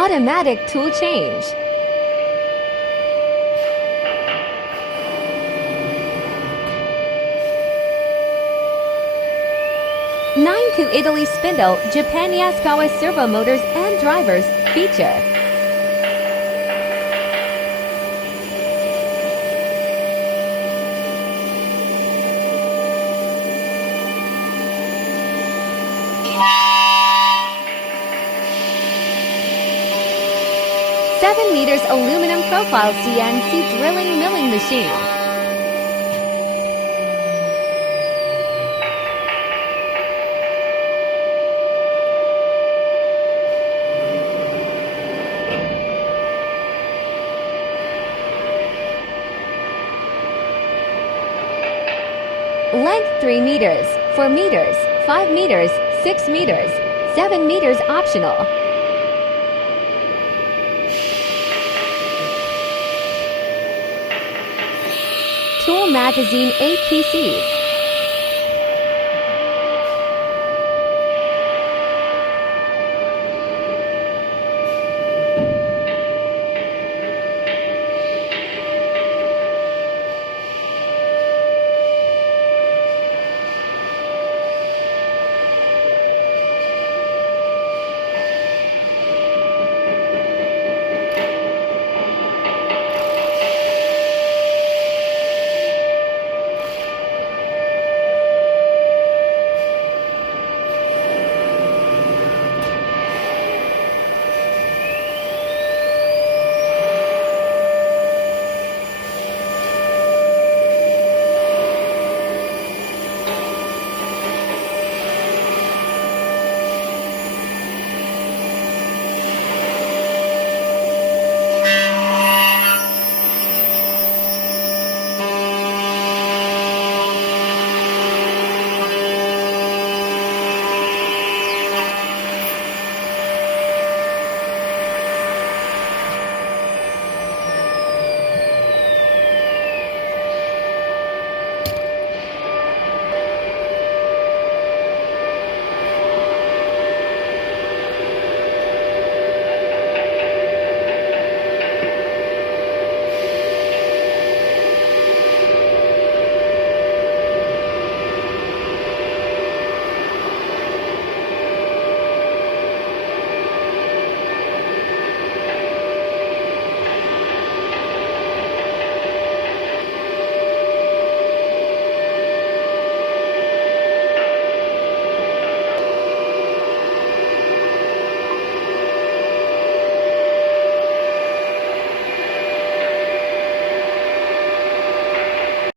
Automatic tool change. 9 to Italy spindle, Japan Yaskawa servo motors and drivers feature. (7 meters) aluminum profile CNC drilling milling machine. Length 3 meters, 4 meters, 5 meters, 6 meters, 7 meters optional. Tool magazine 8 pieces.